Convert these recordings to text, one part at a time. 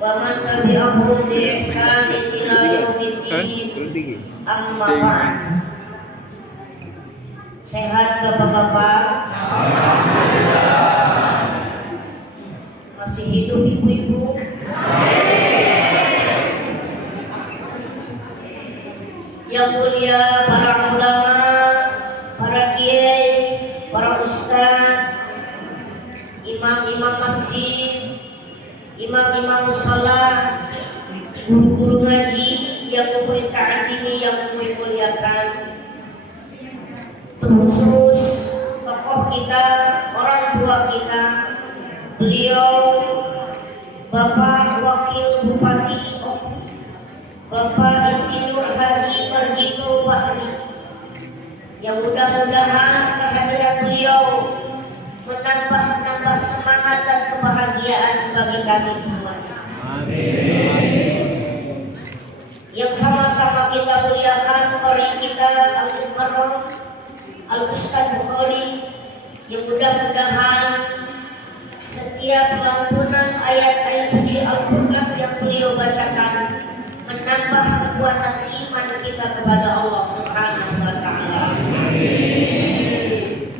ومن تبعهم بإحسان إلى يوم الدين. Amma ba'd. Sehat bapak-bapak? Masih hidup ibu-ibu? Yang mulia para ulama, para kiai, para ustaz, imam-imam masjid, imam-imam mushola, guru-guru ngaji yang mempunyai ta'adimi yang muliakan, terkhusus tokoh kita, orang tua kita, beliau Bapak Wakil Bupati Bapak Insinyur Haji Margito Bahri, yang mudah-mudahan kehadiran beliau menambah semangat dan kebahagiaan bagi kami semuanya. Amin. Yang sama-sama kita muliakan qari kita Al-Mukarram Al-Ustaz Bukhari, yang mudah-mudahan setiap lantunan ayat-ayat suci Al-Quran yang beliau bacakan menambah kekuatan iman kita kepada Allah Subhanahu wa Ta'ala.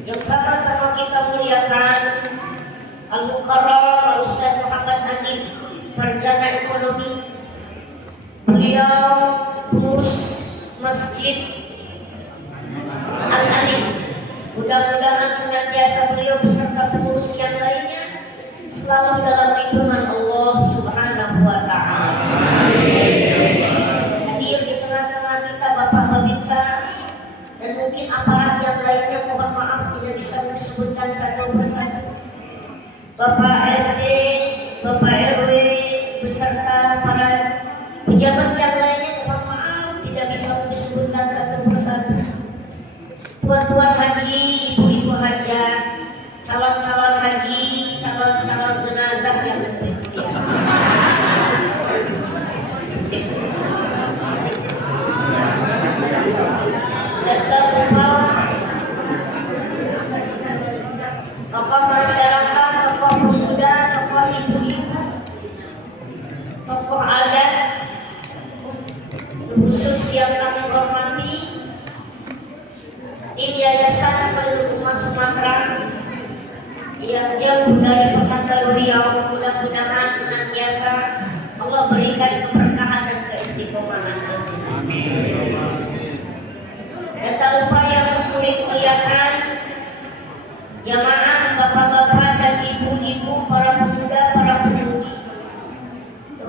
Yang sama-sama kita muliakan Al-Mukarram Al-Ustaz Muhammad Hanif, sarjana ekonomi. Beliau pengurus Masjid Al-Alim. Mudah-mudahan senantiasa beliau beserta pengurus yang lainnya selalu dalam lindungan Allah Subhanahu wa Ta'ala. Hadir di tengah-tengah kita Bapak Babinsa dan mungkin aparat yang lainnya, mohon maaf tidak bisa disebutkan satu persatu. Bapak RT, Bapak RW beserta para pejabat yang lainnya, mohon maaf tidak bisa disebutkan satu persatu. Tuan-tuan haji, ibu-ibu hajat, calon-calon haji, calon-calon jenazah yang berbahagia. Dan tak lupa tokoh masyarakat, tokoh pemuda, tokoh ibu-ibu, tokoh adat, khusus yang kami hormati, tim Yayasan Peluru Umat Sumatera yang jauh dari Pekanbaru Riau, mudah-mudahan senantiasa Allah berikan keberkahan dan keistiqomahan. Amin. Dan tak lupa yang muliakan jamaah bapak-bapak dan ibu-ibu, para pemuda, para penyanyi,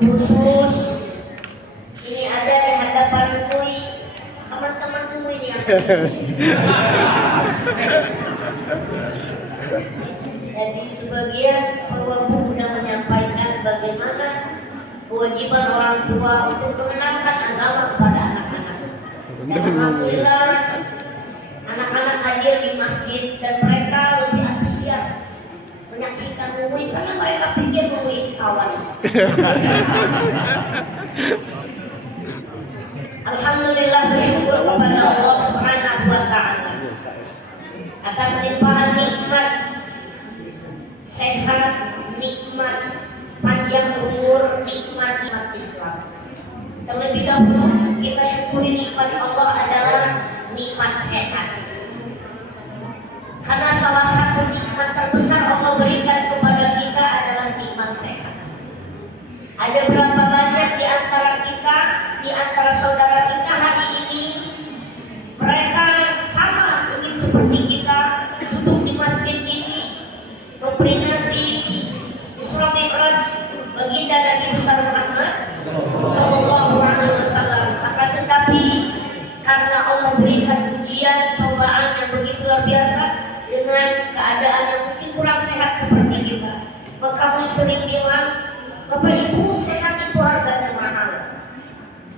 khusus ini ada di hadapan Kui, teman-temanmu ini yang jadi sebagian Bapak sudah menyampaikan bagaimana kewajiban orang tua untuk mengenalkan agama kepada anak-anak. Dan alhamdulillah anak-anak hadir di masjid dan mereka lebih antusias menyaksikan MUI karena mereka pikir MUI kawan. Alhamdulillah, bersyukur kepada Allah Subhanahu wa Ta'ala atas limpahan nikmat, sehat, nikmat, panjang umur, nikmat Islam. Terlebih dahulu kita syukuri nikmat Allah adalah nikmat sehat. Karena salah satu nikmat terbesar Allah berikan kepada kita adalah nikmat sehat. Ada berapa banyak di antara kita, di antara saudara kita hari ini, mereka sama ingin seperti kita duduk di masjid ini memperingati Isra Mi'raj baginda Nabi besar Muhammad Sallallahu Alaihi Wasallam. Akan tetapi karena Allah berikan ujian, cobaan yang begitu luar biasa dengan keadaan yang mungkin kurang sehat seperti kita, maka kami sering bilang, Bapak Ibu, sehat itu harganya mahal.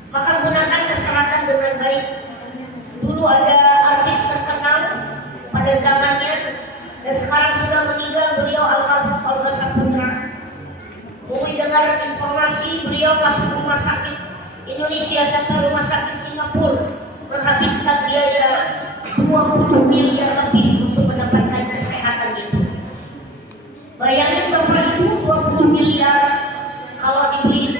Maka gunakan kesehatan dengan baik. Dulu ada artis terkenal pada zamannya dan sekarang sudah meninggal, beliau almarhum Olga Saputra. Mui dengar informasi beliau masuk rumah sakit Indonesia sampai rumah sakit Singapura, menghabiskan biaya 20 miliar lebih untuk mendapatkan kesehatan itu. Bayangin Bapak Ibu, 20 miliar kalau dibeli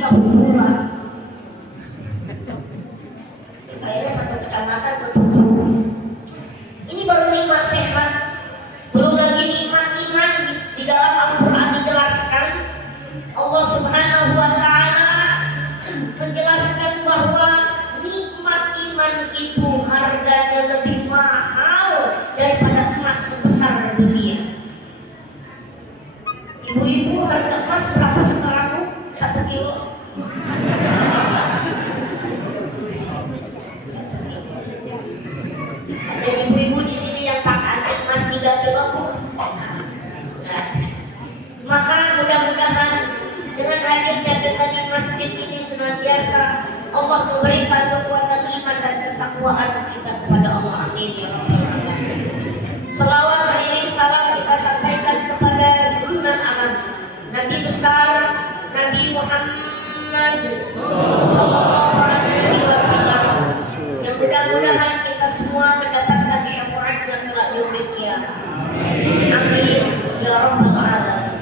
masjid ini senantiasa Allah memberikan kekuatan iman dan ketakwaan kita kepada Allah. Amin ya rabbal alamin. Selawat beriring salam kita sampaikan kepada junjungan aman Nabi besar Nabi Muhammad sallallahu alaihi wasallam, yang mudah-mudahan kita semua mendapatkan syafaatnya kelak di yaumil qiyamah. Amin ya rabbal alamin.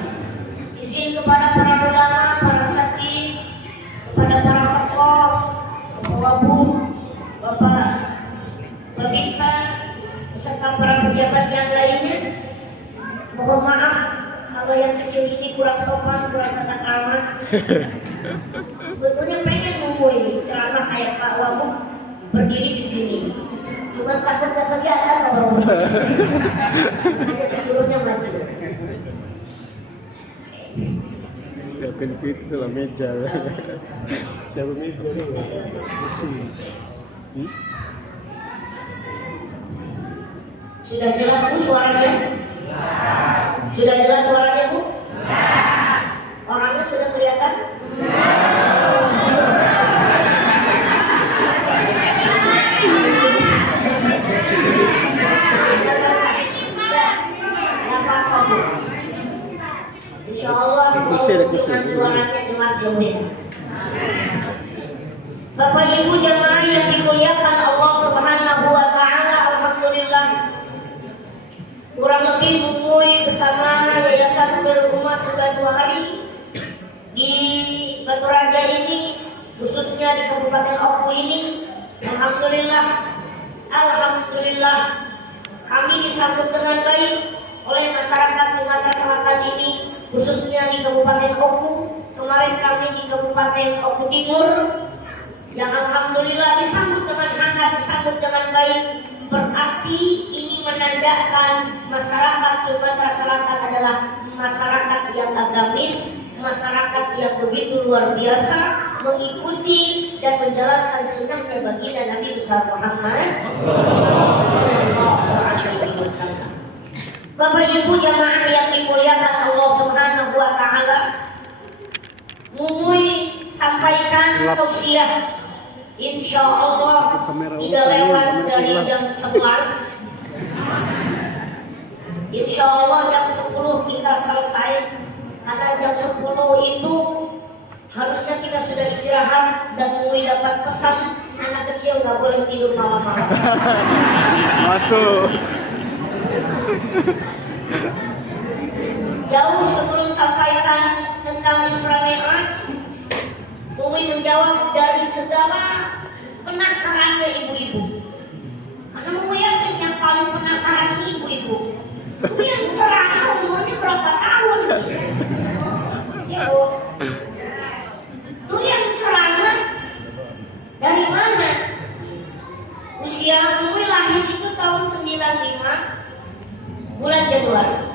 Izin kepada para ulama, para sakit, kepada para tokoh, Bapak-Ibu, Bapak Babinsa, beserta para pejabat yang lainnya, mohon maaf kalau yang kecil ini kurang sopan, kurang tata krama. Sebetulnya pengen ngomongin ceramah kayak Pak Wabuk berdiri di sini, cuma takut gak kelihatan kalau ada disuruhnya maju. Siapin itu lah meja. Siapa meja nih? Sudah jelas Bu suaranya? Sudah jelas suaranya Bu? Orangnya sudah kelihatan? Insya Allah dengan suaranya jelas ya. Bapak Ibu jamaah yang dimuliakan Allah Subhanahu wa taala, alhamdulillah. Kurang lebih Bumui bersama Yayasan Nurul Ummah sudah 2 hari di Batu Raja ini, khususnya di Kabupaten Oku ini. Alhamdulillah kami disambut dengan baik oleh masyarakat Sumatera Selatan ini, khususnya di Kabupaten Oku. Kemarin kami di Kabupaten Oku Timur, yang alhamdulillah disambut dengan hangat, disambut dengan baik. Berarti ini menandakan masyarakat Sumatera Selatan adalah masyarakat yang agamis, masyarakat yang begitu luar biasa mengikuti dan menjalankan sunnahnya baginda Nabi besar Muhammad sallallahu alaihi wasallam. Bapak Ibu jamaah yang dimuliakan Allah Subhanahu wa taala, Mumui sampaikan tausiah insya Allah tidak lewat dari jam 11. Insya Allah jam 10 kita selesai, karena jam 10 itu harusnya kita sudah istirahat dan Mumui dapat pesan anak kecil nggak boleh tidur malam-malam. Masuk. Jauh sebelum sampaikan tentang Isra Mi'raj, Mumui menjawab dari segala penasarannya ibu-ibu. Karena Mumui yakin yang paling penasaran ini ibu-ibu. Itu yang ceramah umurnya berapa tahun? Ya Bu. Itu yang ceramah dari mana? Usia Mumui lahir itu tahun 95 bulan Januari.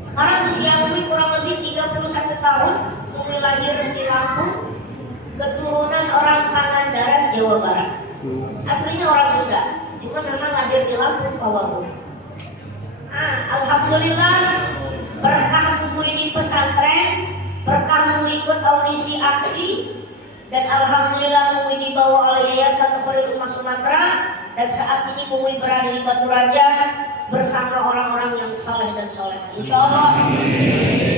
Sekarang usia Mumui kurang lebih 31 tahun. Mumui lahir di Lampung, keturunan orang Pangandaran, Jawa Barat. Aslinya orang Sunda, cuma memang lahir di Lampung, Pak Wabu. Alhamdulillah berkah Mumui di pesantren, berkah Mumui ikut audisi aksi, dan alhamdulillah Mumui dibawa oleh Yayasan Nurul Ummah Sumatera, dan saat ini Mumui berada di Batu Raja bersama orang-orang yang soleh dan soleh. Insya Allah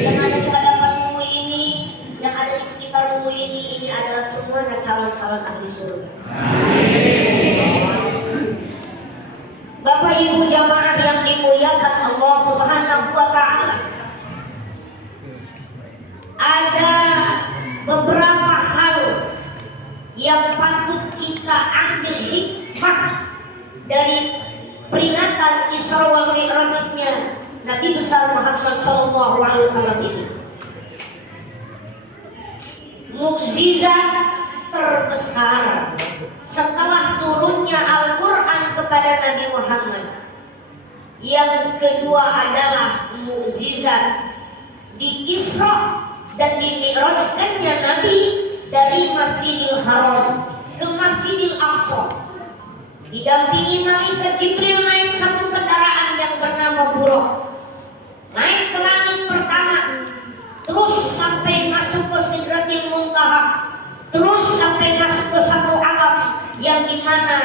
yang ada di hadapan Mumui ini, yang ada di sekitar Mumui ini adalah semuanya calon-calon ahli surga. Bapak Ibu jamaah yang dimuliakan Allah Subhanahu wa taala, ada beberapa hal yang patut kita ambil hikmah dari peringatan Isra wal Mi'rajnya Nabi besar Muhammad sallallahu alaihi wasallam ini. Mukjizat terbesar setelah turunnya Al-Quran kepada Nabi Muhammad. Yang kedua adalah mukjizat di Isra dan di Mi'rajkannya Nabi dari Masjidil Haram ke Masjidil Aqsa. Didampingi malaikat Jibril naik satu kendaraan yang bernama Buraq, naik ke langit pertama, terus sampai masuk ke Sidratil Muntaha, terus sampai masuk ke satu alam yang dimana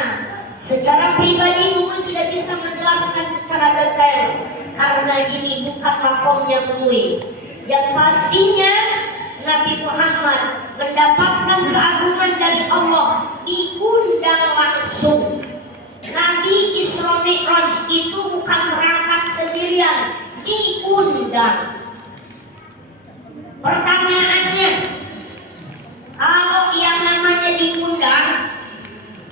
secara pribadi mungkin tidak bisa menjelaskan secara detail karena ini bukan makomnya mui. Yang pastinya Nabi Muhammad mendapatkan keagungan dari Allah, diundang langsung. Nabi Isra Mi'raj itu bukan berangkat sendirian, diundang. Pertanyaannya, kalau yang namanya diundang,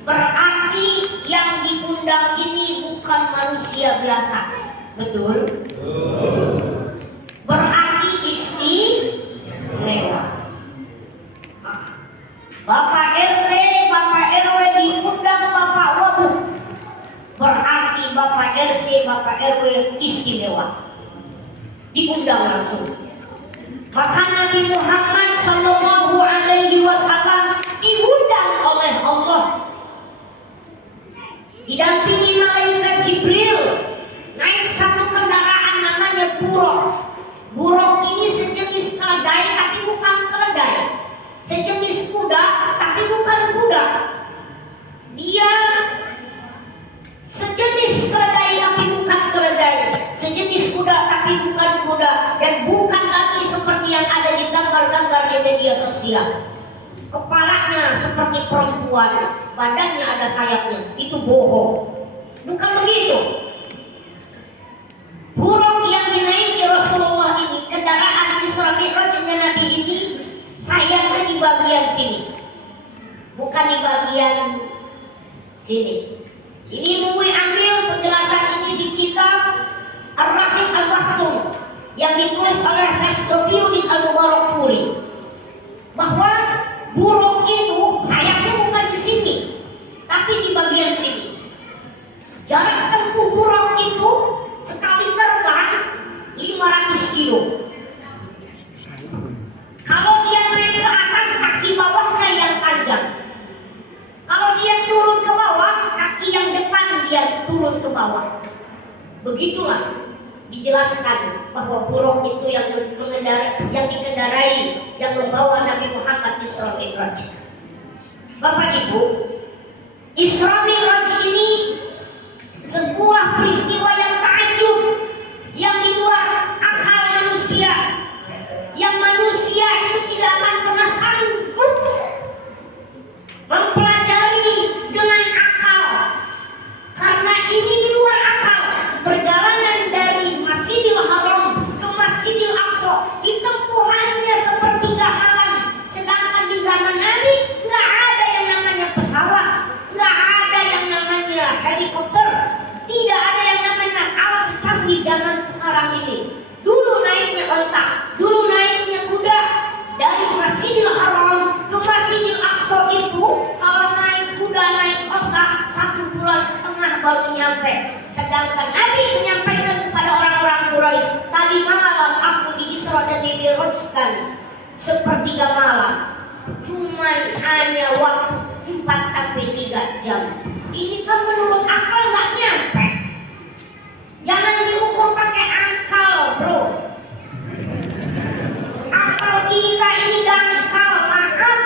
berarti yang diundang ini bukan manusia biasa, betul? Berarti istimewa. Bapak RT, Bapak RW diundang Bapak Wabuk, berarti Bapak RT, Bapak RW istimewa, diundang langsung. Maka Nabi Muhammad Sallallahu Alaihi Wasallam diundang oleh Allah, didampingi malaikat Jibril, naik satu kendaraan namanya buruk. Buruk ini sejenis keledai tapi bukan keledai, sejenis kuda tapi bukan kuda. Dia sejenis keledai tapi bukan keledai, sejenis kuda tapi bukan kuda, dan bukan lagi seperti yang ada di gambar-gambar di media sosial. Kepalanya seperti perempuan, badannya ada sayapnya, itu bohong. Bukan begitu. Buruk yang dinaiki Rasulullah ini, kendaraan Isra Mi'rajnya Nabi ini, sayapnya di bagian sini, bukan di bagian sini. Ini Mui ambil penjelasan ini di kitab Ar-Rahiq Al-Maktum yang ditulis oleh Syekh Sofiuddin Al-Mubarakfuri, bahwa buruk itu sayapnya bukan di sini, tapi di bagian sini. Jarak tempuh buruk itu sekali terbang 500 kilo. Kalau dia naik ke atas, kaki bawahnya yang panjang. Kalau dia turun ke bawah, kaki yang depan dia turun ke bawah. Begitulah dijelaskan bahwa buruk itu yang dikendarai, yang membawa Nabi Muhammad Isra Mi'raj. Bapak Ibu, Isra Mi'raj ini sebuah peristiwa yang takjub, yang di luar akal manusia, yang manusia itu tidak akan pernah sanggup mempelajari dengan akal, karena ini di luar akal. Perjalanan dari Masjidil Haram ke Masjidil Aqsa ditempuh hanya sepertiga malam, sedangkan di zaman Nabi nggak ada yang namanya pesawat, nggak ada yang namanya helikopter, tidak ada yang namanya alat secanggih zaman sekarang ini. Dulu naiknya onta, dulu naiknya kuda. Dari Masjidil Haram ke Masjidil Aqsa itu kalau naik kuda, naik onta 1,5 bulan baru nyampe. Sedangkan Nabi menyampaikan kepada orang-orang Quraisy, tadi malam aku di Isra dan Dimi'rajkan sepertiga malam. Cuman hanya waktu 4-3 jam. Ini kan menurut akal nggak nyampe. Jangan diukur pakai akal, bro. Akal kita ini dangkal, maaf.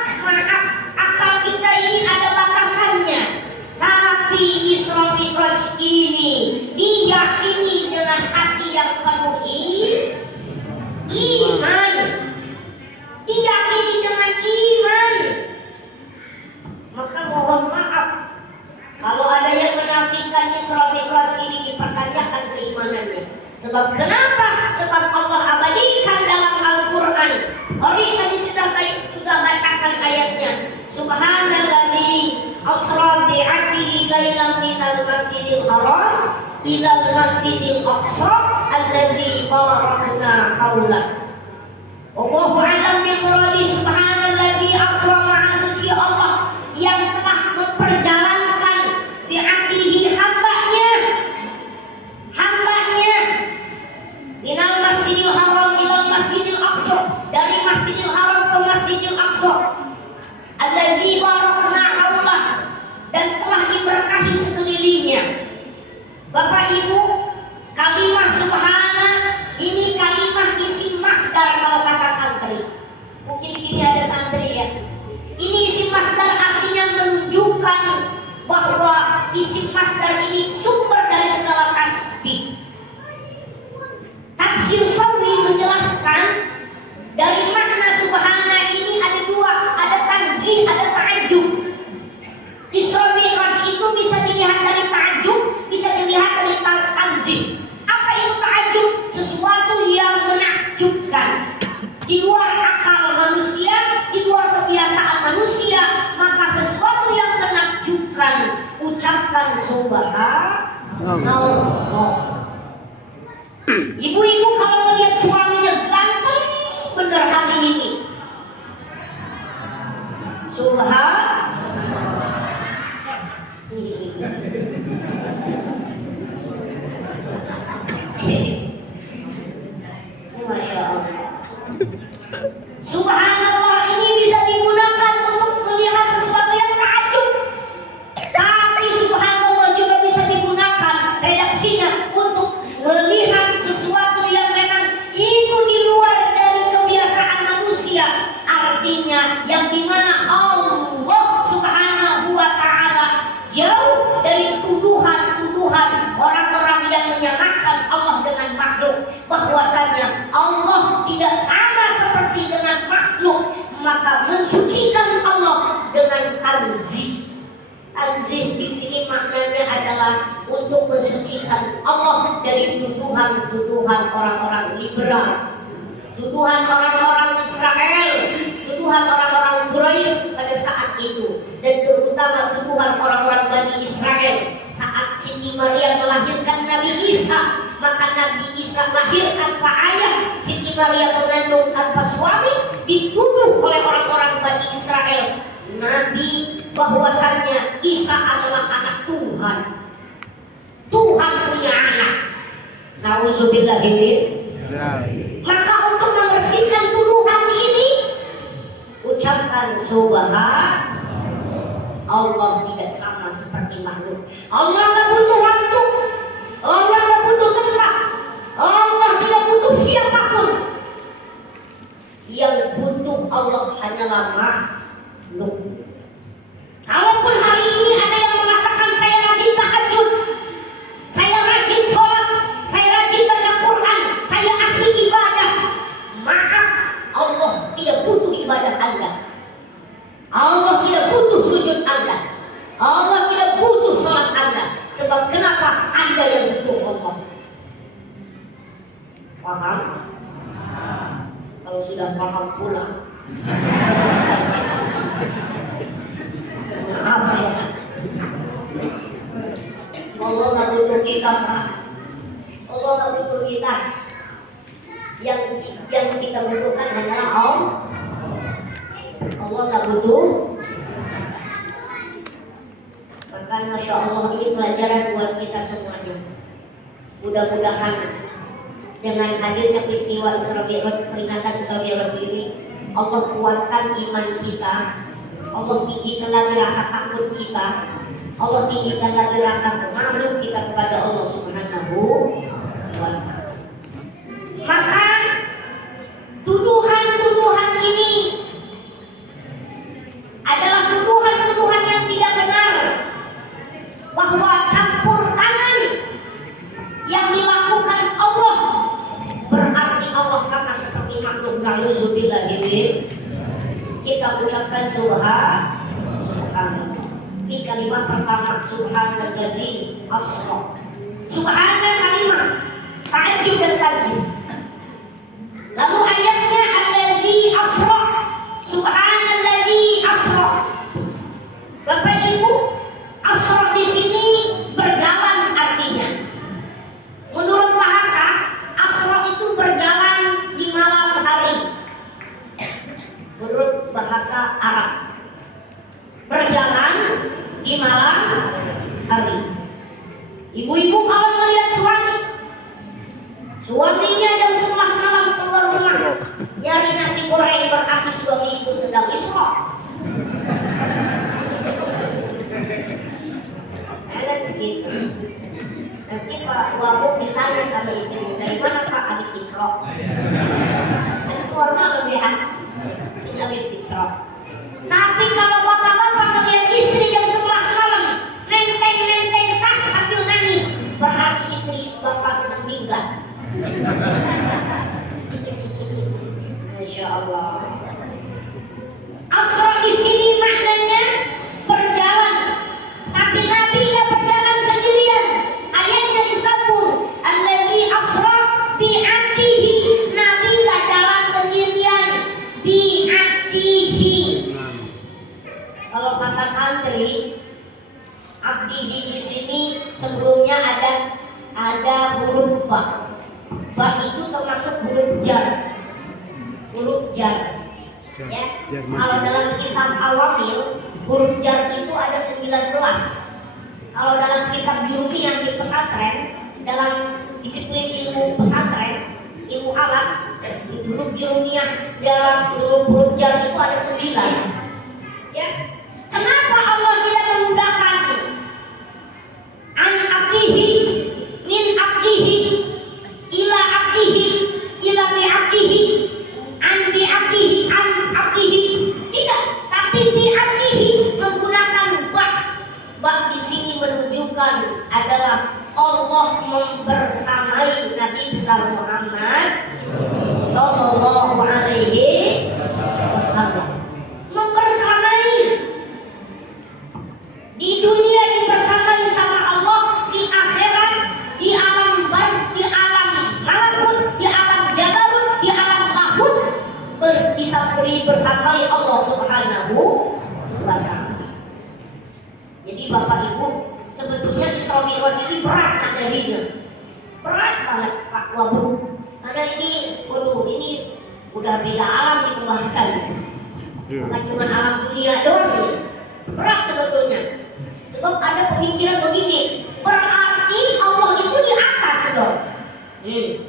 Akal kita ini ada batasannya. Tapi Isra Mi'raj ini diyakini dengan hati yang penuh iman. Diyakini dengan iman. Maka mohon maaf kalau ada yang menafikan Isra Mi'raj ini, dipertanyakan keimanannya. Sebab kenapa? Sebab Allah abadikan dalam Al-Quran. Qori tadi sudah bacakan ayatnya. Subhanalladzi asra bi'abdihi lailan minal masjidil haram ilal masjidil aqsa alladzi barakna haulah. Allahu a'lam bil muradi. Subhanalladzi asra, maha suci Allah yang telah memperjalankan bi'abdihi hambanya minal masjidil haram ilal masjidil aqsa, dari masjidil haram ke masjidil aqsa alladzi barakna haulah, dan telah diberkahi sekelilingnya. Bapak Ibu, kalimat subhana ini kalimat isi masdar kalau kata santri. Ini isim masdar artinya menunjukkan bahwa isim masdar ini sumber dari segala kasbi. Tafsir Sawi menjelaskan dari makna subhana ini ada dua, ada tanzih, ada ta'ajub. Isra Mi'raj itu bisa dilihat dari ta'ajub, bisa dilihat dari tanzih. Apa itu ta'ajub? Sesuatu yang menakjubkan, di luar akal manusia, di luar kebiasaan manusia, maka sesuatu yang menakjubkan. Ucapkan subhanallah. Ibu-ibu kalau melihat suaminya ganteng bener hari ini, Masya Allah. Subhanallah ini bisa digunakan untuk melihat sesuatu yang takjub. Tapi subhanallah juga bisa digunakan redaksinya untuk melihat sesuatu yang memang itu di luar dari kebiasaan manusia. Artinya yang dimana Allah subhanahu wa ta'ala jauh dari tuduhan-tuduhan orang-orang yang menyamakan Allah dengan makhluk, bahwasanya Allah tidak sama seperti dengan makhluk, maka mensucikan Allah dengan tanzih. Tanzih di sini maknanya adalah untuk mensucikan Allah dari tuduhan-tuduhan orang-orang liberal, tuduhan orang-orang Israel, tuduhan orang-orang Quraisy pada saat itu, dan terutama tuduhan orang-orang Bani Israel saat Siti Maria melahirkan Nabi Isa. Maka Nabi Isa melahirkan tanpa ayah, Siti Maria mengandung tanpa suami, dituduh oleh orang-orang Bani Israel Nabi bahwasannya Isa adalah anak Tuhan. Tuhan punya anak. Nauzubillah min. Maka untuk membersihkan tuduhan ini, ucapkan subhanallah. Allah tidak sama seperti makhluk. Allah tidak butuh waktu, Allah tidak butuh tempat, Allah tidak butuh siapapun. Yang butuh Allah hanyalah makhluk. Kalaupun hari ini ada yang mengatakan saya rajin tahajud, saya rajin sholat, saya rajin baca Quran, saya ahli ibadah, maaf, Allah tidak butuh ibadah Anda. Allah tidak butuh sujud Anda. Allah tidak butuh sholat Anda. Sebab kenapa? Anda yang butuh Allah. Paham? Kalau sudah paham pulang. Maaf ya. Allah nggak butuh kita, Pak. Allah nggak butuh kita. Yang kita butuhkan hanyalah Allah. Allah nggak butuh. Maka Masya Allah ini pelajaran buat kita semuanya. Mudah-mudahan dengan hadirnya peristiwa Isra Mi'raj, peringatan Isra Mi'raj ini, Allah kuatkan iman kita, Allah tinggikan lagi rasa takut kita, Allah tinggikan lagi rasa malu kita kepada Allah Subhanahu wa Ta'ala. Maka tuduhan-tuduhan ini adalah tuduhan-tuduhan yang tidak benar, bahwa campur tangan yang dilakukan Allah berarti Allah sama seperti makhluk. Nauzubillah min. Kita ucapkan subhanallah. Di kalimat pertama subhanalladzi asra. Subhana kalimat ta'ajub dan tanzih. Lalu ayatnya alladzi asra. Subhanalladzi asra. Bapak Ibu, asra di sini berjalan artinya. Menurut bahasa, asra itu berjalan di malam hari. Menurut bahasa Arab, berjalan di malam hari. Ibu-ibu kalau melihat suaminya jam 11 malam keluar rumah nyari nasi goreng, berarti suami ibu sedang isra. Gitu. Nanti Pak Wabuk ditanya sama istrinya, dari mana Pak habis isra? Dan keluar malam lihat habis isra. Tapi Sallallahu Alaihi Wasallam. Asra di sini maknanya berjalan, tapi Nabi nggak berjalan sendirian. Ayatnya disambung, alladzi asra bi abdihi. Nabi nggak jalan sendirian, bi abdihi. Kalau kata santri, abdihi di sini sebelumnya ada huruf ba. Ba itu termasuk huruf jar. Huruf jar. Ya. Kalau dalam kitab Awamil, huruf jar itu ada 19. Kalau dalam kitab Jurumiyah di pesantren, dalam disiplin ilmu pesantren, ilmu alat, huruf Jurumiyah dalam huruf jar itu ada 9. Ya. Kenapa Allah tidak memudahkan an abdihi min abdihi ila abdihi ila bi abdihi an bi abdihi an abdihi? Tidak, tapi bi abdihi menggunakan ba di sini menunjukkan adalah Allah membersamai Nabi besar Muhammad sallallahu alaihi wasallam. Membersamai di dunia, dibersamai sama Allah, di akhirat, di alam barzakh, di alam malakut, di alam jabarut, di alam lahut, bisa bersamai Allah Subhanahu wa Ta'ala. Jadi Bapak Ibu, sebetulnya Isra Mi'raj ini berat materinya, berat banget Pak Wabuk, karena ini udah beda alam di pembahasannya, bukan cuma alam dunia doang, berat sebetulnya. Sebab ada pemikiran begini, berarti Allah itu di atas dong. Nih,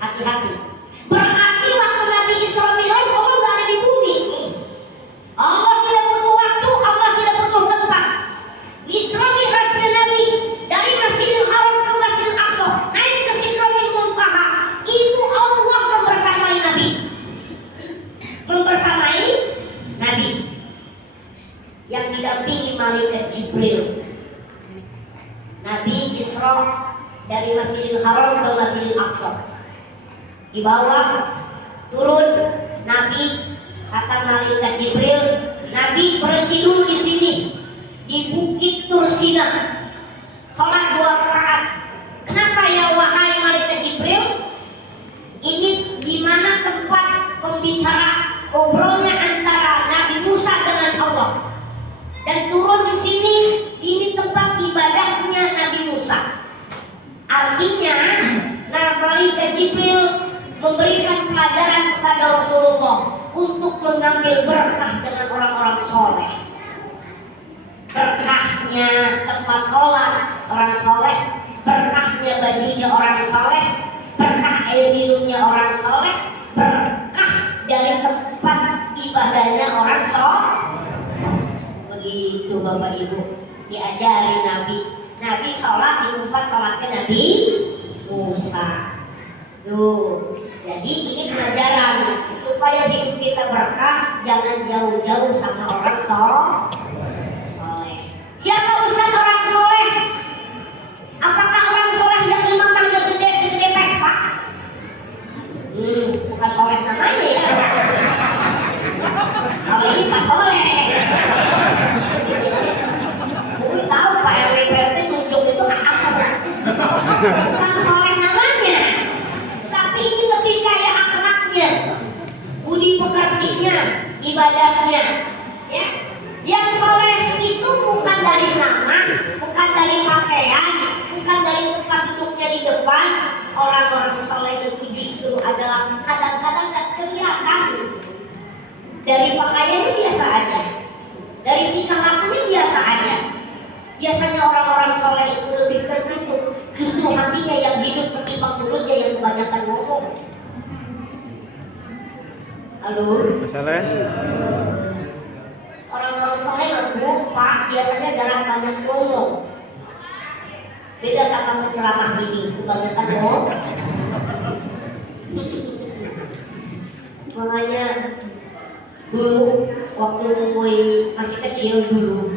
hati-hati. Berarti waktu Nabi Isra Mi'raj Allah nggak ada di bumi. Allah tidak butuh waktu, Allah tidak butuh tempat. Isra Mi'rajnya Nabi dari Masjidil Haram ke Masjidil Aqsa, naik ke Sidratul Muntaha, itu Allah membersamai Nabi. Membersamai Nabi yang didampingi malaikat Jibril. Nabi Isra dari Masjidil Haram ke Masjidil Aqsa. Di bawah turun Nabi, kata malaikat Jibril, Nabi berhenti dulu di sini di Bukit Tursina, sholat 2 rakaat. Kenapa ya wahai malaikat Jibril? Ini di mana tempat pembicara obrolnya antara Nabi Musa dengan Allah. Dan turun di sini, ini tempat ibadahnya Nabi Musa. Artinya, malaikat Jibril memberikan pelajaran kepada Rasulullah untuk mengambil berkah dengan orang-orang soleh. Berkahnya tempat sholat orang soleh, berkahnya bajunya orang soleh, berkah air minumnya orang soleh, berkah dari tempat ibadahnya orang soleh. Begitu Bapak Ibu, diajari Nabi sholat di tempat sholatnya Nabi Musa. Tuh, jadi ini pelajaran supaya hidup kita berkah, jangan jauh-jauh sama orang soleh. Siapa ustaz orang soleh? Apakah orang soleh yang imannya gede segede Vespa? Bukan soleh namanya ya. Kalau ini Pak Soleh. Gue tahu Pak RW PRT nunjuk itu apa? Bukan soleh namanya, tapi ini lebih kayak akhlaknya, budi pekertinya, ibadahnya. Ya, yang soleh itu bukan dari nama, bukan dari pakaian, bukan dari tempat duduknya di depan. Orang-orang soleh itu justru adalah kadang-kadang tak kelihatan. Dari pakaiannya biasa aja, dari tingkah lakunya biasa aja. Biasanya orang-orang soleh itu lebih tertutup, justru hatinya yang hidup ketimbang mulutnya yang kebanyakan ngomong. Halo? Masalah? Orang-orang soleh nggak Pak, biasanya jarang banyak ngomong. Beda sama penceramah ini, kebanyakan ngomong. Makanya dulu waktu gue masih kecil dulu,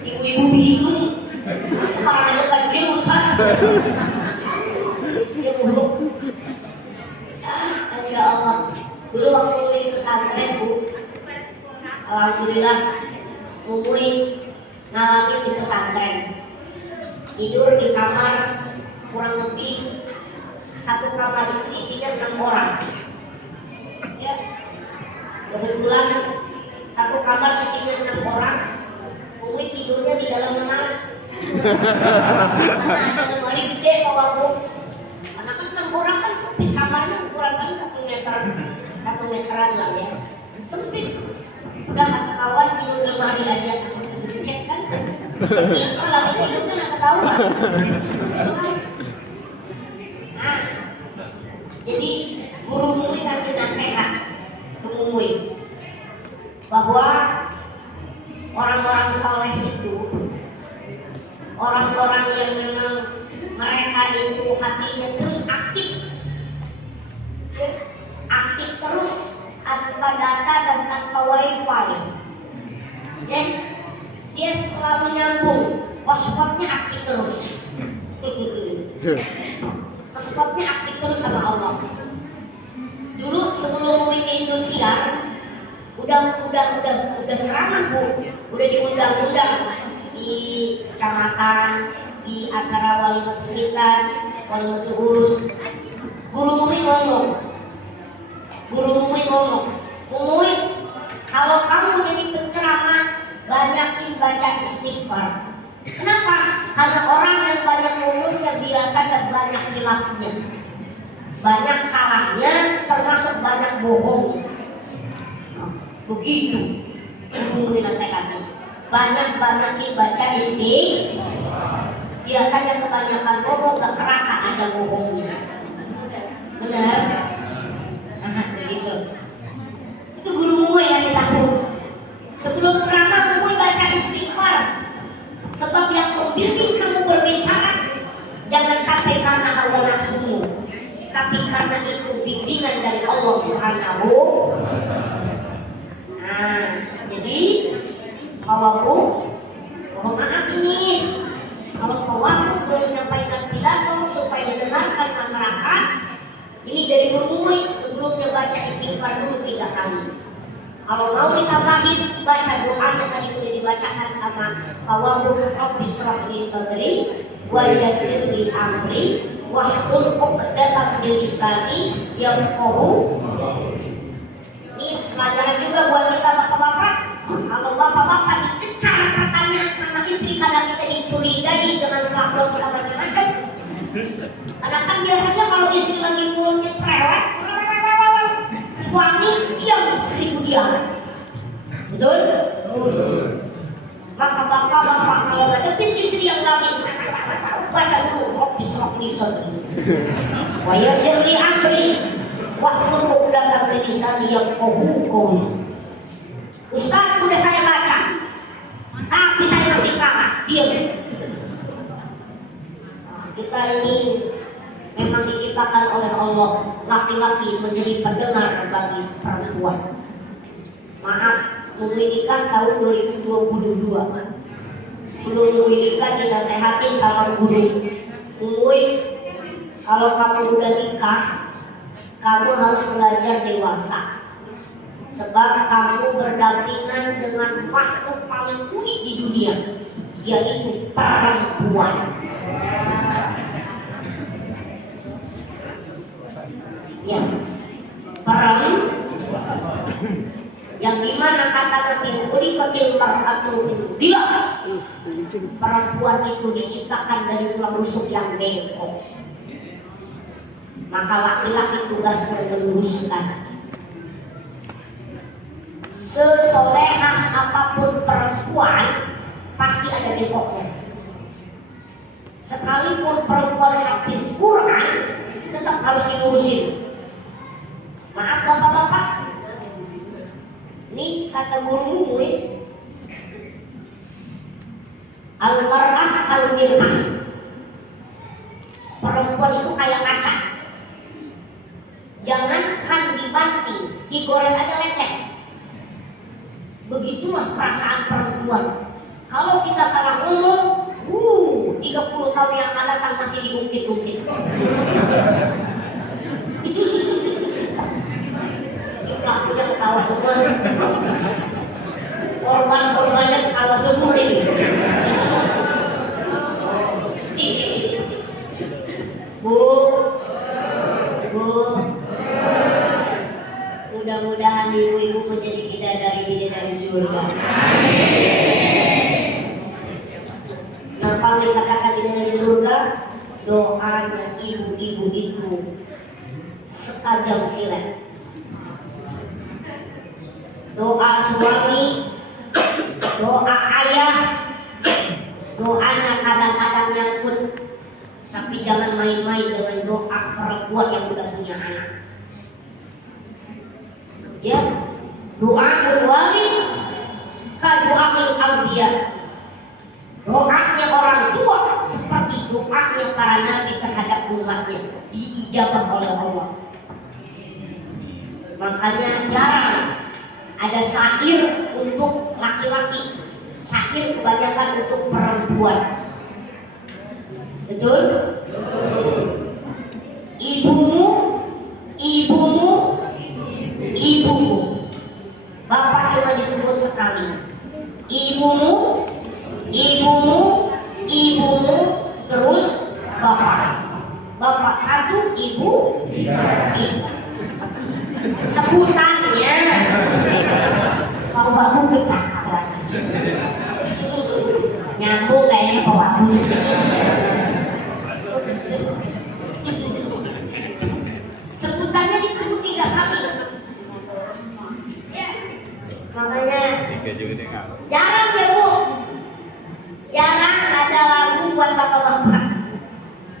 ibu-ibu bingung, sekarang aja kecil Ustaz. alhamdulillah Mumuy ngalamin di pesantren. Tidur di kamar kurang lebih satu kamar itu isinya 6 orang. Ya, kebetulan satu kamar isinya 6 orang. Mumuy tidurnya di dalam lemari. Karena ada lemari gede kok aku. Karena kan 6 orang kan sempit, kamarnya ukuran kan 1 meter, 1 meteran lah ya. Sempit. Udah kawan tidur lemari aja, cek kan? Kalau lagi tidurnya nggak ketahuan. Nah, jadi guru Mumuy kasih nasihat ke Mumuy bahwa orang-orang soleh itu, orang-orang yang memang mereka itu hatinya terus aktif, aktif terus tanpa data dan tanpa wifi, ya, dia selalu nyambung, hotspotnya aktif terus, hotspotnya aktif terus sama Allah. Dulu sebelum Mumuy ke Indosiar, udah ceramah Bu, udah diundang-undang di kecamatan, di acara wali kita, wali urus. Guru Mumuy ngomong, Mumuy, kalau kamu jadi penceramah, banyakin baca istighfar. Kenapa? Karena orang yang banyak ngomongnya biasanya banyak khilafnya, banyak salahnya, termasuk banyak bohong. Begitu Mumuy nasihatnya. Banyakin baca istighfar. Biasanya kebanyakan ngomong gak kerasa ada bohongnya. Benar? Nah, begitu. Itu guru Mumuy kasih tahu. Sebelum ceramah Mumuy baca istighfar. Sebab yang membimbing kamu berbicara jangan sampai karena hawa nafsumu, tapi karena itu bimbingan dari Allah Subhanahu. Nah, jadi kawaku, mohon maaf ini kalau kawaku belum menyampaikan pidato supaya didengarkan masyarakat. Ini dari guru Mumuy, sebelumnya baca istighfar dulu 3 kali. Kalau mau ditambahin, baca doanya tadi sudah dibacakan sama kawaku. Rabbi shrah li sadri wa yassir li amri wahlul 'uqdatam min lisani yafqahu. Ini pelajaran juga buat kita bapak-bapak. Kalau bapak-bapak dicecar pertanyaan sama istri, kadang kita dicurigai dengan kelakuan kita macam-macam. Karena kan biasanya kalau istri lagi mulutnya cerewet, suami diam 1000 diam. Betul? Maka bapak-bapak kalau ngadepin istri yang lagi, baca dulu Rabbi shrah li sadri wa yassir li amri wahlul 'uqdatam min lisani yafqahu qawli. Ustaz, udah saya baca, tapi saya masih kalah, diam. Kita ini memang diciptakan oleh Allah laki-laki menjadi pendengar bagi perempuan. Maaf, Mumuy nikah tahun 2022. Sebelum Mumuy nikah dinasehatin sama guru, Mumuy, kalau kamu udah nikah, kamu harus belajar dewasa. Sebab kamu berdampingan dengan makhluk paling unik di dunia, yaitu perempuan. Ya, perempuan yang dimana kata Nabi khuliqatil mar'atu min dia, perempuan itu diciptakan dari tulang rusuk yang bengkok. Maka laki-laki tugasnya meluruskan. Sesolehah apapun perempuan, pasti ada bengkoknya. Sekalipun perempuan hafiz Quran, tetap harus dilurusin. Maaf bapak-bapak, ini kata guru Mumuy, al-mar'ah kal-mir'ah. Perempuan itu kayak kaca. Jangankan dibanting, digores aja lecet. Begitulah perasaan perempuan. Kalau kita salah ngomong, 30 tahun yang akan datang masih diungkit-ungkit. Kita punya ketawa semua. korban-korbannya ketawa semua ini. Bu, Bu, mudah-mudahan ibu-ibu menjadi bidadari surga. Nah, kalau dikatakan bidadari surga, doanya ibu-ibu itu sekajam silat. Doa suami, doa ayah, doanya kadang-kadang nyangkut. Tapi jangan main-main dengan doa perempuan yang udah punya anak. Ya, doa berwali kadoail anbiya. Doanya orang tua seperti doanya para nabi terhadap umatnya diijabah oleh Allah. Makanya jarang ada syair untuk laki-laki, syair kebanyakan untuk perempuan. Betul? Ibumu, ibumu, ibumu. Bapak cuma disebut sekali. Ibumu, ibumu, ibumu, terus bapak. Bapak satu, ibu tiga. Sebutannya mau babu kita nyambung kayaknya mau babu. Sebutannya disebut 3 kali. Ya. Makanya jarang ya Bu, jarang ada lagu buat bapak-bapak,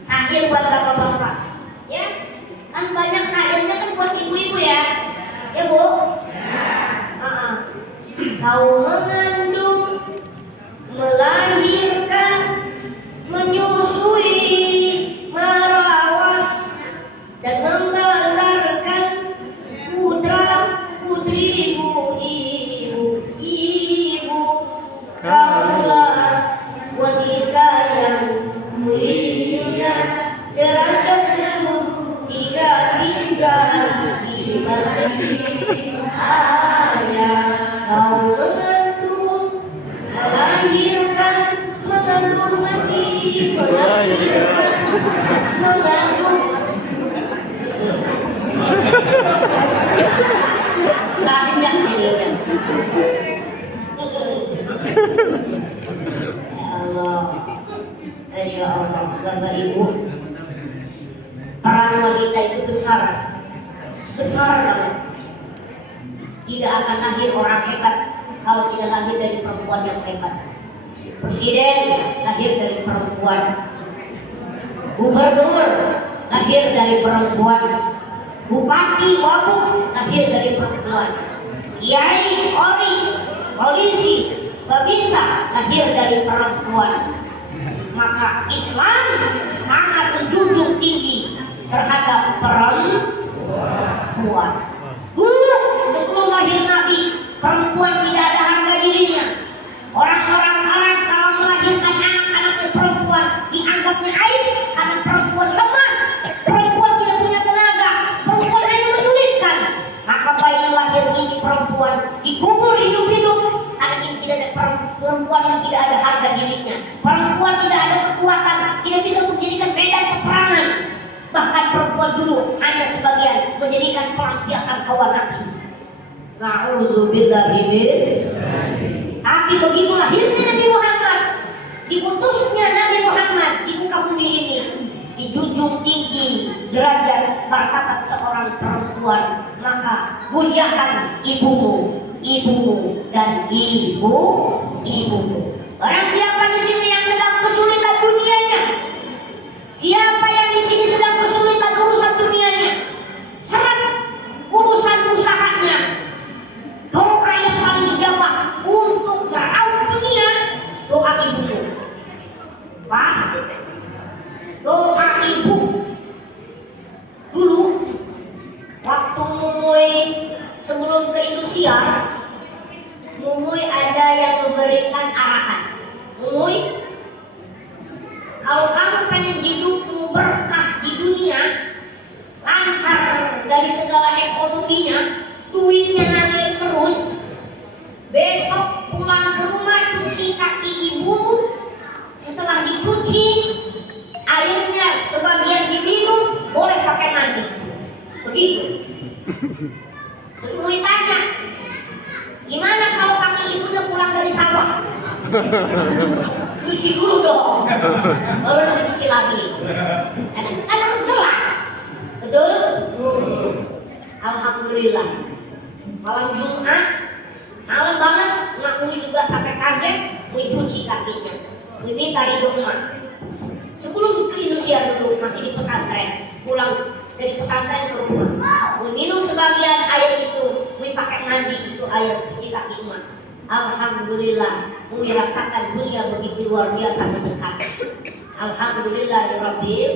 syair buat bapak-bapak. Ya, kan banyak syairnya kan buat ibu-ibu ya, ya Bu. Kau mengandung, melahirkan, menyusui, merawat, dan membesarkan putra putrimu, ibu. Kaulah wanita yang mulia, derajatmu tiga di ayah. Kau mengandung, melahirkan, mengandung mati, melahirkan, mengandung. Lahirnya jadinya. Allah, Masya Allah, Bapak Ibu, peran wanita itu besar banget. Tidak akan lahir orang hebat kalau tidak lahir dari perempuan yang hebat. Presiden lahir dari perempuan, gubernur lahir dari perempuan, bupati, wabuk lahir dari perempuan, kiai, ori, polisi, babinsa lahir dari perempuan. Maka Islam sangat menjunjung tinggi terhadap perempuan. Dulu sebelum lahir Nabi, perempuan tidak ada harga dirinya. Orang-orang Arab kalau melahirkan anak-anaknya perempuan dianggapnya aib karena perempuan lemah, perempuan tidak punya tenaga, perempuan hanya menyulitkan. Maka bayi lahir ini perempuan dikubur hidup-hidup karena ini tidak ada perempuan yang tidak ada harga dirinya. Perempuan tidak ada kekuatan, tidak bisa menjadikan medan peperangan. Bahkan perempuan dulu hanya sebagian menjadikan pelampiasan hawa nafsu. Na'udzubillahi min. Tapi begitu lahirnya Nabi Muhammad, diutusnya Nabi Muhammad di muka bumi ini, dijunjung tinggi derajat martabat seorang perempuan. Maka muliakan ibumu dan ibumu. Orang siapa di sini yang sedang kesulitan dunianya? Siapa yang di sini sedang kesulitan urusan dunianya? Seret urusan usahanya. Doa yang paling ijabah untuk meraup dunia, doa ibumu. Pak, doa ibu. Dulu waktu Mumuy sebelum ke Indosiar, Mumuy ada yang memberikan arahan. Mumuy, kalau kamu pengen hidupmu berkah di dunia, lancar dari segala ekonominya, duitnya ngalir terus, besok pulang begitu. Terus Umi tanya, gimana kalau kaki ibunya pulang dari sawah? Cuci dulu dong, baru nanti cuci lagi. Kan harus jelas, betul? Alhamdulillah. Malam Jumat, malam banget, mak Umi juga sampai kaget, Umi cuci kakinya. Umi minta ridho emak. Sebelum ke Indonesia dulu masih di pesantren, pulang dari pesantren ke rumah, Umi minum sebagian air itu, Umi pakai mandi itu air cuci kaki emak. Alhamdulillah, Umi rasakan dunia begitu luar biasa mendekat. Alhamdulillah ya Rabbil.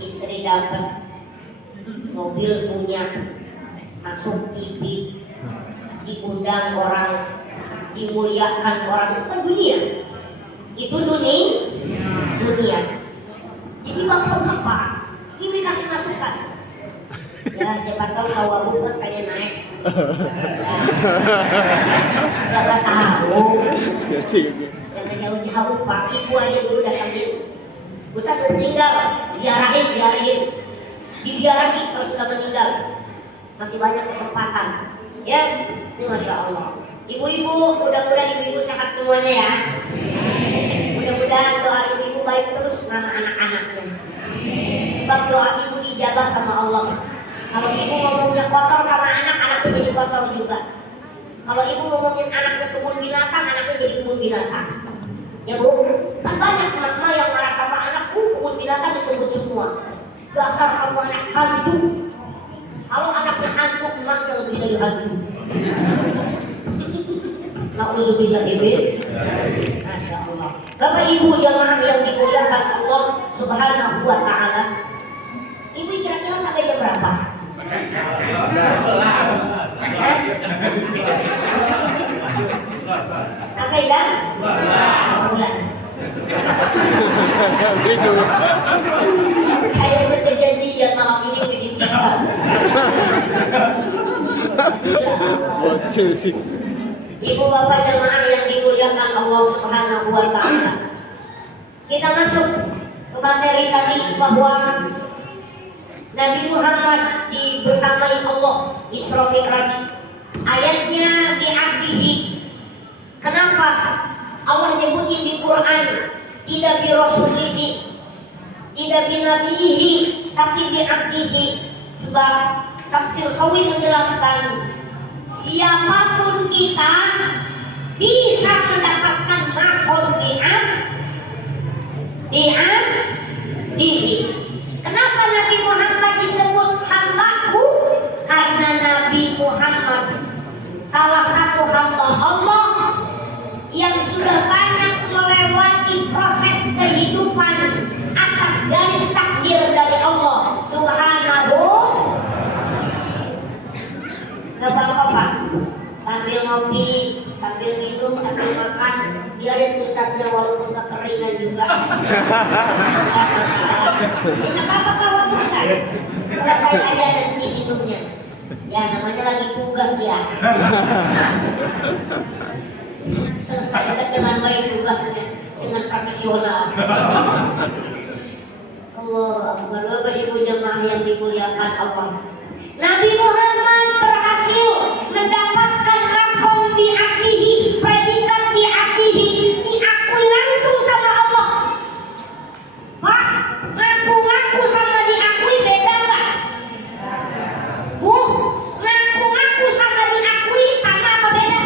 Istri dapat, mobil punya, masuk TV, diundang orang, dimuliakan orang, itu kan dunia. Itu dunia. Jadi bapak ini kasih masukan. Ya siapa tahu hawa bukan kayak naik. Siapa tahu. Jangan jauh-jauh Pak. Ibu aja dulu datangin. Ustaz meninggal, ziarahin. Diziarahi kalau sudah meninggal. Masih banyak kesempatan. Ya, ini Masya Allah. Ibu-ibu, mudah-mudahan ibu-ibu sehat semuanya ya. Mudah-mudahan doa ibu-ibu baik terus sama anak-anaknya. Sebab doa ibu dijabah sama Allah. Kalau ibu ngomongnya kotor sama anak, anaknya jadi kotor juga. Kalau ibu ngomongin anaknya kebun binatang, anaknya jadi kebun binatang. Ya Bu, kan banyak mama yang marah sama anak, kebun binatang disebut semua. Dasar kamu anak hantu. Kalau anaknya hantu, emaknya lebih dari hantu. Na'udzubillah ibu. Masya Allah. Bapak Ibu jamaah yang dimuliakan Allah Subhanahu wa Ta'ala. Ibu kira-kira sampai jam berapa? Sampai jam 11. Kayak berkejadian malam ini udah disiksa. Ibu bapak jemaah yang dimuliakan Allah Subhanahu wa Ta'ala. Kita masuk ke materi tadi bahwa Nabi Muhammad dibersamai Allah Isra Mi'raj. Ayatnya di abdihi. Kenapa Allah nyebutin di Quran tidak bi rasulihi, tidak bi nabihi, tapi di abdihi? Sebab tafsir Sawi menjelaskan siapapun kita bisa mendapatkan makom dihi. Kenapa Nabi Muhammad disebut hambaku? Karena Nabi Muhammad salah satu hamba Allah yang sudah banyak melewati proses kehidupan atas garis takdir dari Allah Subhanahu. Gak apa-apa, sambil ngopi, sambil minum, sambil makan, biarin ustadznya walaupun kekeringan juga. Gak apa-apa, kan? Selesai aja nanti minumnya. Ya namanya lagi tugas ya. Selesaikan dengan baik tugasnya, dengan profesional. Allah, Bapak Ibu jemaah yang dimuliakan Allah. Nabi Muhammad berhasil mendapatkan makom di abdihi, predikat di abdihi, diakui langsung sama Allah. Pak, ngaku-ngaku sama diakui beda nggak? Bu, ngaku-ngaku sama diakui sama apa beda?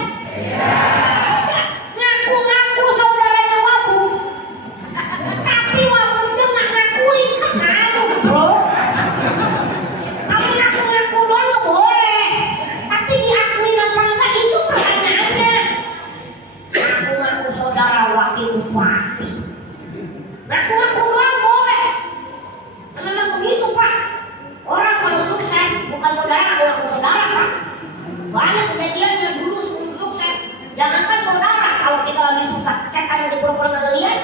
Ngaku-ngaku saudaranya wabuk, tapi wabuknya nggak ngakui, kemana bro? Kamu ngaku-ngaku doang nggak boleh, tapi diakui apa enggak itu pertanyaannya. Ngaku-ngaku saudara wakil bupati, ngaku-ngaku doang boleh. Memang begitu Pak. Orang kalau sukses bukan saudara ngaku-ngaku saudara Pak. Banyak kejadian yang dulu sebelum sukses, jangankan saudara, kalau kita lagi susah, setan yang dipura-pura nggak lihat.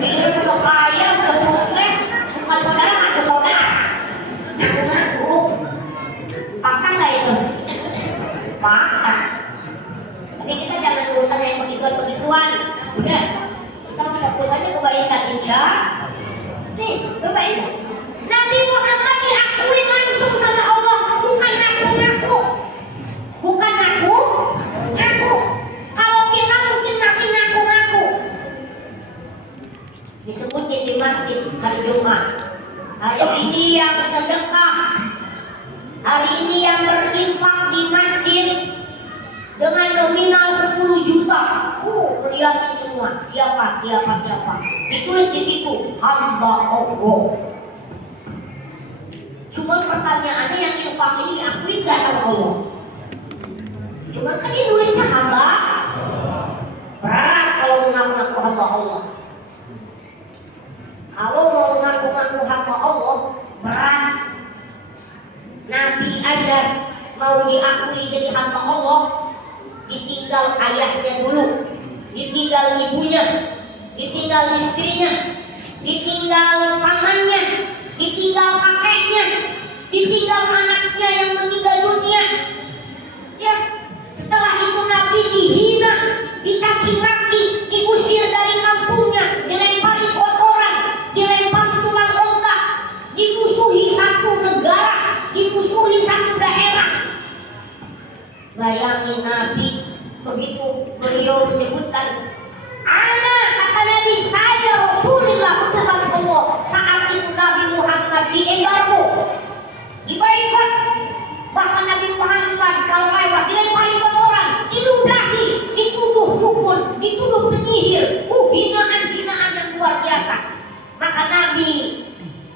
Dia udah kaya, udah sukses, bukan saudara ngaku saudara, ngaku-ngaku. Fakta nggak itu? Fakta. Tapi kita jangan urusan yang begituan-begituan. Udah, kita fokus aja kebaikan insya. Nih, Jumat, hari ini yang sedekah, hari ini yang berinfak di masjid dengan nominal 10 juta. Melihatin semua siapa. Ditulis di situ hamba Allah. Cuma pertanyaannya yang infak ini diakui nggak sama Allah? Cuma kan dia nulisnya hamba. Berat kalau mengaku-ngaku hamba Allah. Kalau mau mengaku-ngaku hamba Allah, berat. Nabi aja mau diakui jadi hamba Allah, ditinggal ayahnya dulu, ditinggal ibunya, ditinggal istrinya, ditinggal pamannya, ditinggal kakeknya, ditinggal anaknya yang meninggal dunia. Ya, setelah itu Nabi dihina, dicaci maki, diusir dari kampungnya, dilempari kotoran, dilempari tulang onta, dimusuhi satu negara, dimusuhi satu daerah. Bayangin Nabi begitu beliau menyebutkan, kata Nabi, saya Rasulullah utusan Allah. Saat itu Nabi Muhammad diembargo, diboikot. Bahkan Nabi Muhammad kalau lewat dilempari kotoran, diludahi, dituduh dukun, dituduh penyihir, hinaan-hinaan yang luar biasa. Maka Nabi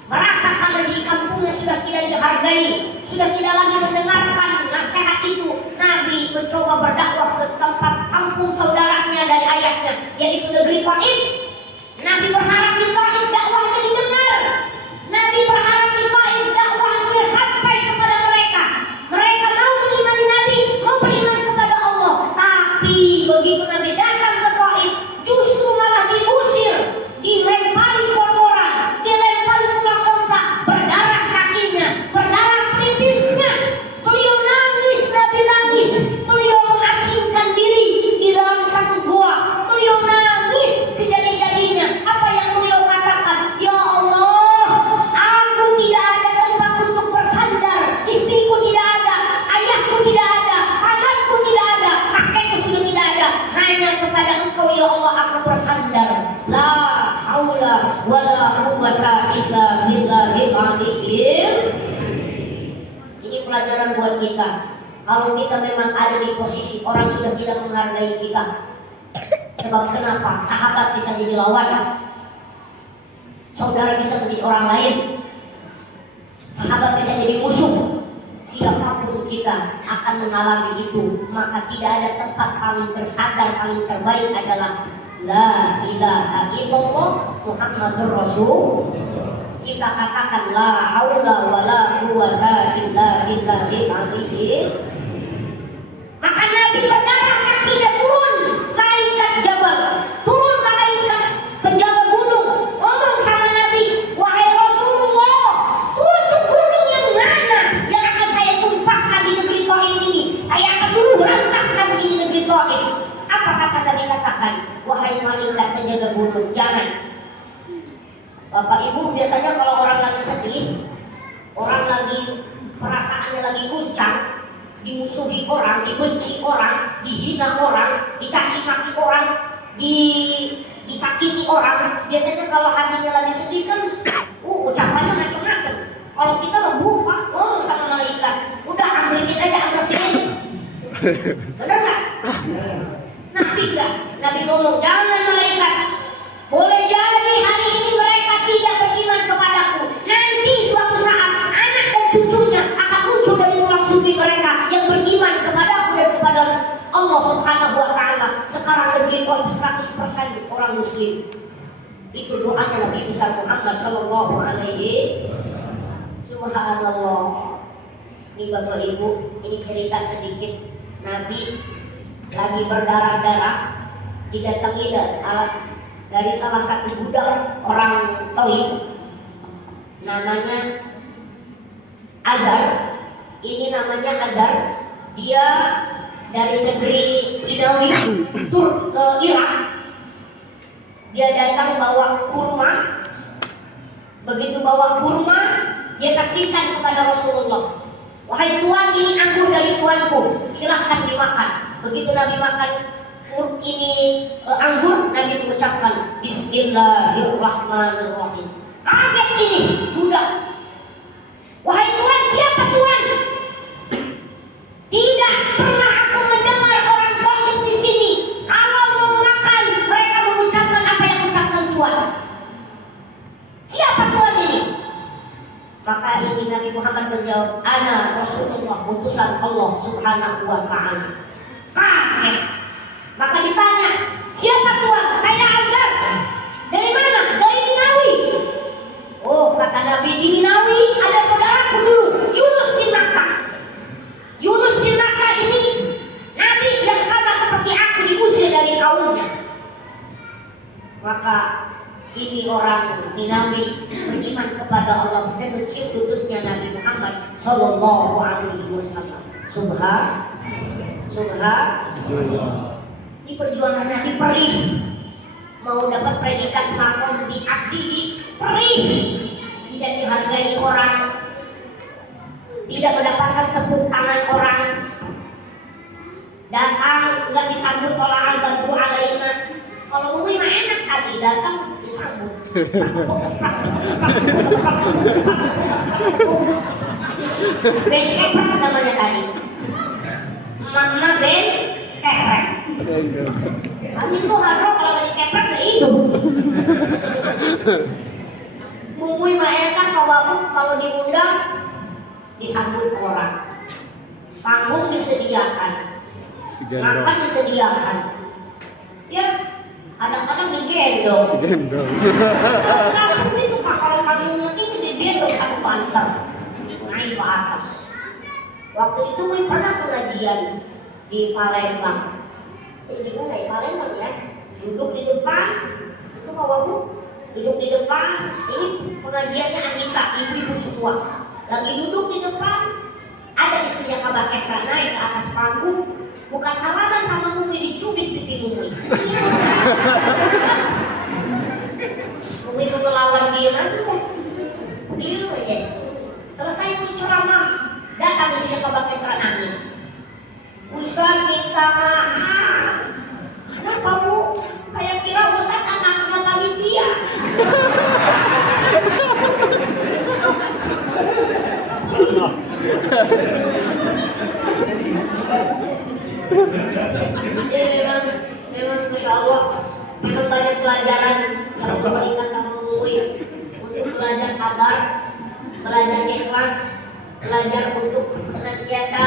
merasa kalau di kampungnya sudah tidak dihargai, sudah tidak lagi mendengarkan nasihat itu. Nabi mencoba berdakwah ke tempat kampung saudaranya dari ayahnya, yaitu negeri Taif. Nabi berharap di Taif dakwahnya didengar. Nabi berharap di Taif dakwahnya sampai kepada mereka. Mereka mau mengimani Nabi, mau beriman kepada Allah. Tapi begitu Nabi datang ke Taif, justru malah diusir, dilempari kotoran, dilempari tulang onta, berdarah kakinya, berdarah pelipisnya. Beliau nangis, Nabi nangis. Beliau mengasingkan diri di dalam satu gua. Beliau nangis sejadi-jadinya. Apa yang beliau katakan? Ya Allah, aku tidak ada tempat untuk bersandar. Istriku tidak ada, ayahku tidak ada, anakku tidak ada, kakekku sudah tidak ada. Hanya kepada Engkau ya Allah aku bersandar. La haula wala quwwata illa billahil aliyyil. Ini pelajaran buat kita. Kalau kita memang ada di posisi orang sudah tidak menghargai kita. Sebab kenapa? Sahabat bisa jadi lawan, saudara bisa menjadi orang lain, sahabat bisa jadi musuh. Siapapun kita akan mengalami itu. Maka tidak ada tempat paling bersandar, paling terbaik adalah La ilaha illallah Muhammadur Rasul. Kita katakan la haula wala quwwata illa billahil aliyyil. Maka Nabi berdarah kakinya turun malaikat Jabal, turun malaikat penjaga gunung, ngomong sama Nabi, wahai Rasulullah, untuk gunung yang mana yang akan saya tumpahkan di negeri Taif ini? Saya akan dulu berantakan di negeri Taif. Apa kata Nabi katakan? Wahai malaikat penjaga gunung, jangan. Bapak Ibu, biasanya kalau orang lagi sedih, orang lagi perasaannya lagi guncang, dimusuhi orang, dibenci orang, dihina orang, dicaci maki orang, disakiti orang. Biasanya kalau hatinya lagi sedih kan, ucapannya macam-macam. Kalau kita lembut, Pak, sama malaikat, udah ambilin aja ambilin. Benar nggak? Nabi enggak? Nabi ngomong, jangan malaikat. Boleh jadi hari ini mereka tidak beriman kepadaku. Nanti suatu saat anak dan cucunya akan muncul dari tulang suci mereka yang beriman kepadaku dan kepada Allah Subhanahu wa Ta'ala. Sekarang lebih 100% orang Muslim. Itu doanya Nabi besar Muhammad Sallallahu Alaihi Subhanallah. Ini Bapak Ibu, ini cerita sedikit. Nabi lagi berdarah-darah, didatangi dari salah satu budak orang Taif, namanya Azar. Ini namanya Azar. Dia dari negeri Idawi ke Irak. Dia datang bawa kurma. Begitu bawa kurma, dia kasihkan kepada Rasulullah. Wahai Tuhan, ini anggur dari Tuanku, silahkan dimakan. Begitu Nabi makan ini anggur, Nabi mengucapkan Bismillahirrahmanirrahim. Kaget ini budak. Wahai Tuhan, siapa Tuhan? Tidak pernah aku mendengar orang baik di sini. Kalau mau makan, mereka mengucapkan apa yang ucapkan Tuhan. Siapa Tuhan ini? Maka ini Nabi Muhammad menjawab, Ana Rasulullah, utusan Allah Subhanahu wa Ta'ala. Kaget. Maka ditanya, siapa Tuhan? Saya Azhar. Dari mana? Dari Ninawi. Oh, kata Nabi, di Ninawi ada saudaraku dulu, Yunus bin Matta. Yunus bin Matta ini Nabi yang sama seperti aku, diusir dari kaumnya. Maka ini orang Ninawi beriman kepada Allah dan mencium lututnya Nabi Muhammad Sallallahu Alaihi Wasallam. Ini perjuangan Nabi perih, mau dapat predikat makom di abdihi, perih, tidak dihargai orang, tidak mendapatkan tepuk tangan orang, datang nggak disambut tolak al-badru alaina. Kalau mau mah enak tadi datang disambut. Ben keprek namanya tadi. Mama Ben keprek. Kami tuh hadro kalau lagi keprek ke hidup. Mungui mah enak kalau diundang disambut orang. Panggung disediakan. Makan disediakan. Ya, kadang-kadang digendong. Kenapa itu Pak, kalau panggungnya itu digendong satu panser naik ke atas. Waktu itu gue pernah pengajian di Palembang. Di mana ya Palembang ya? Duduk di depan, itu Pak Wabu duduk di depan. Ini pengajiannya Anissa, ibu-ibu semua lagi duduk di depan. Ada istrinya Kabar Esra naik ke atas panggung. Bukan salaman sama Mumi, dicubit pipi Mumi. Mumi itu lawan dia aja. Selesai itu ceramah, datang istrinya Kabar Esra nangis. Ustaz minta maaf. Kenapa Bu? Saya kira Ustaz anaknya panitia. Memang Masya Allah, memang banyak pelajaran yang diberikan sama Mui untuk belajar sabar, belajar ikhlas, belajar untuk senantiasa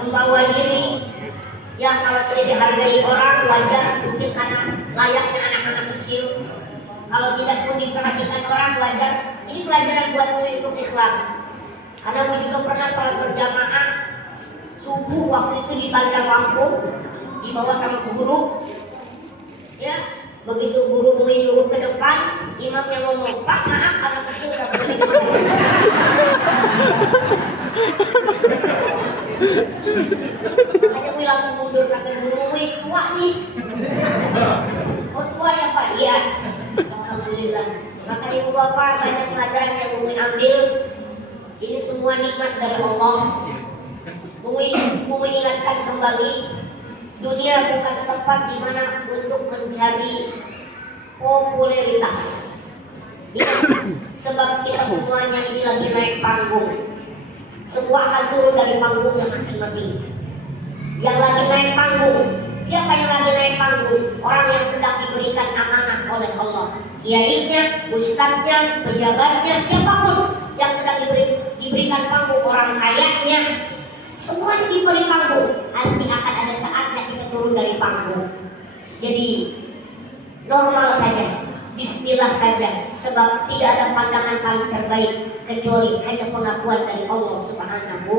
membawa diri yang kalau tidak dihargai orang wajar, mungkin karena layaknya anak-anak kecil. Kalau tidak pun diperhatikan orang wajar. Ini pelajaran buat Mui untuk ikhlas. Karena Mui juga pernah sholat berjamaah subuh waktu itu di Bandar Lampung, dibawa sama guru. Ya, begitu guru Mui nyuruh ke depan, imamnya ngomong, Pak maaf anak kecil gak boleh di depan. Makanya Mui langsung mundur, kata guru Mui, tua nih. Oh tua ya Pak? Iya. Alhamdulillah. Maka ibu bapak banyak pelajaran yang Mui ambil. Ini semua nikmat dari Allah. Mui ingatkan kembali, dunia bukan tempat di mana untuk mencari popularitas. Ingat, sebab kita semuanya ini lagi naik panggung. Sebuah hal turun dari panggungnya masing-masing. Yang lagi naik panggung, siapa yang lagi naik panggung? Orang yang sedang diberikan amanah oleh Allah. Kiainya, ustadznya, pejabatnya, siapapun yang sedang diberikan panggung, orang kayanya, semuanya diberi panggung. Nanti akan ada saatnya kita turun dari panggung. Jadi normal saja, bismillah saja, sebab tidak ada pandangan paling terbaik kecuali hanya pengakuan dari Allah Subhanahu.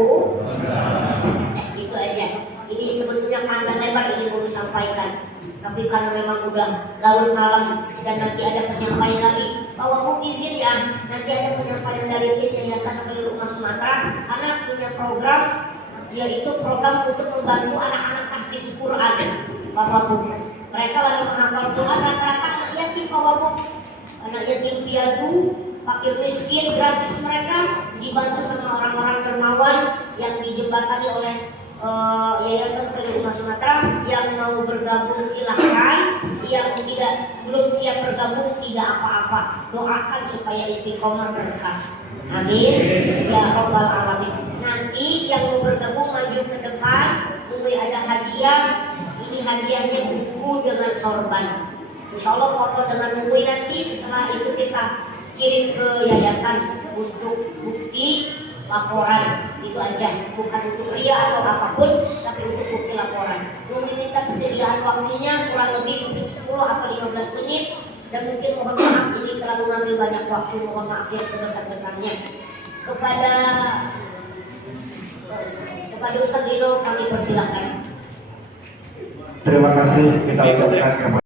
Gitu aja. Ini sebetulnya panjang lebar ini mau disampaikan, tapi karena memang udah larut malam dan nanti ada penyampaian lagi. Bahwa aku izin ya, nanti ada penyampaian dari Yayasan Khairul Ummah Sumatera karena punya program, yaitu program untuk membantu anak-anak tahfiz Quran. Bapak Bu, mereka lagi menghafal Quran, rata-rata anak yatim Bapak Bu, anak yatim piatu, fakir miskin, gratis mereka dibantu sama orang-orang dermawan yang dijembatani oleh Yayasan Khairul Ummah Sumatera. Yang mau bergabung silahkan, yang belum siap bergabung tidak apa-apa, doakan supaya istiqomah berkah. Amin ya rabbal alamin. Nanti yang mau bergabung maju ke depan, Umi ada hadiah. Ini hadiahnya buku dengan sorban. Insya Allah foto dengan Umi nanti, setelah itu kita kirim ke yayasan untuk bukti laporan. Itu aja, bukan untuk ria atau apapun, tapi untuk bukti laporan. Umi minta kesediaan waktunya kurang lebih mungkin 10 atau 15 menit, dan mungkin mohon maaf ini terlalu ngambil banyak waktu, mohon maaf yang sebesar-besarnya. Kepada Ustaz Dino kami persilakan. Terima kasih kita ucapkan kepada